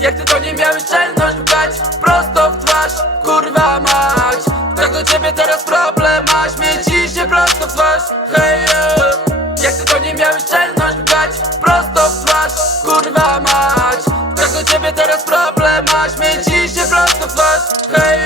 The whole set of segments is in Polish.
Jak ty to nie miałeś czelność brać prosto w twarz Kurwa mać Tak do ciebie teraz problem masz Mieć się prosto w twarz Hej. Jak ty to nie miałeś czelność brać prosto w twarz Kurwa mać Tak do ciebie teraz problem masz Mieć się prosto w twarz Hej.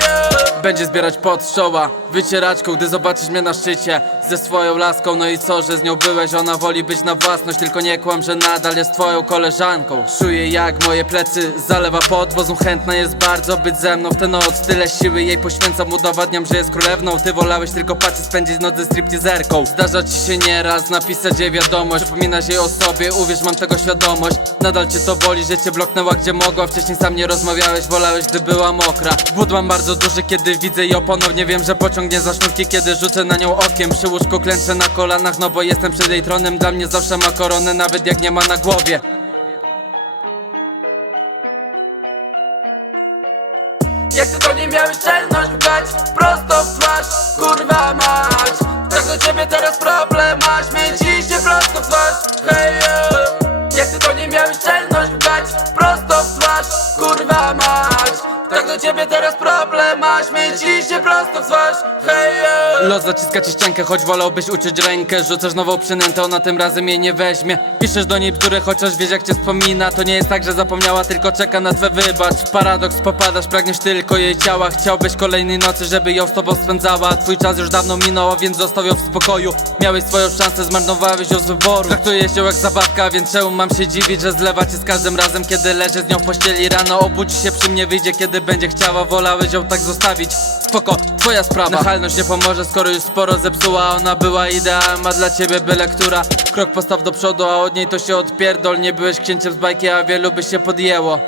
Będzie zbierać pod czoła Wycieraczką, gdy zobaczysz mnie na szczycie Ze swoją laską, no i co, że z nią byłeś? Ona woli być na własność, tylko nie kłam, że nadal jest twoją koleżanką. Czuję jak moje plecy zalewa Bo znów chętna jest bardzo być ze mną w tę noc. Tyle siły jej poświęcam, udowadniam, że jest królewną. Ty wolałeś tylko patrzeć, spędzić noc ze stripteaserką. Zdarza ci się nieraz napisać jej wiadomość. Przypominasz jej o sobie, uwierz, mam tego świadomość. Nadal cię to boli, że cię bloknęła gdzie mogła. Wcześniej sam nie rozmawiałeś, wolałeś, gdy była mokra. Wód mam bardzo duży, kiedy widzę ją ponownie. Wiem, że pociągnie za sznurki, kiedy rzucę na nią okiem. Przy łóżku klęczę na kolanach, no bo jestem przed jej tronem. Dla mnie zawsze ma koronę, nawet jak nie ma na głowie. Jak ty to nie miałeś czelność brać prosto w twarz Kurwa mać. Tak do ciebie teraz problem masz Mieć się prosto w twarz Hej yeah. Jak ty to nie miałeś czelność brać prosto w twarz Kurwa mać Tak do ciebie teraz problem masz Mieć się prosto w Hej yeah. Los zaciska ci ściankę, choć wolałbyś uczyć rękę. Rzucasz nową przynętę, ona tym razem jej nie weźmie. Piszesz do niej bzdury, chociaż wiesz jak cię wspomina. To nie jest tak, że zapomniała, tylko czeka na twe wybacz. Paradoks popadasz, pragniesz tylko jej ciała. Chciałbyś kolejnej nocy, żeby ją z tobą spędzała. Twój czas już dawno minął, więc zostaw ją w spokoju. Miałeś swoją szansę, zmarnowałeś ją z wyboru. Traktujesz ją jak zabawka, więc czemu mam się dziwić Że zlewa cię z każdym razem, kiedy leży z nią w pościeli? Rano obudzi się przy mnie, wyjdzie kiedy będzie chciała Wolałeś ją tak zostawić. Spoko, twoja sprawa. Nachalność nie pomoże, skoro już sporo zepsuła. Ona była idealna dla ciebie byle która. Krok postaw do przodu, a od niej to się odpierdol. Nie byłeś księciem z bajki, a wielu by się podjęło.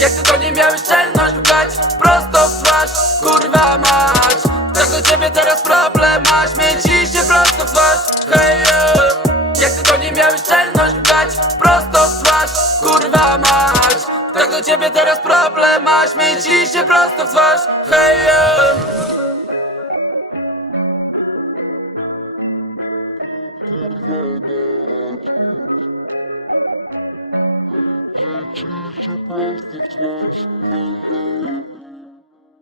Jak ty to nie miałeś czelność brać prosto w twarz Kurwa mać. Tak do ciebie teraz problem masz Mieć się prosto w twarz. Hej. Jak ty to nie miałeś czelność brać prosto w twarz Kurwa mać Tak do ciebie teraz problem masz Mieć się prosto w twarz Hej yeah. Rzeczywiście prosto w twarz.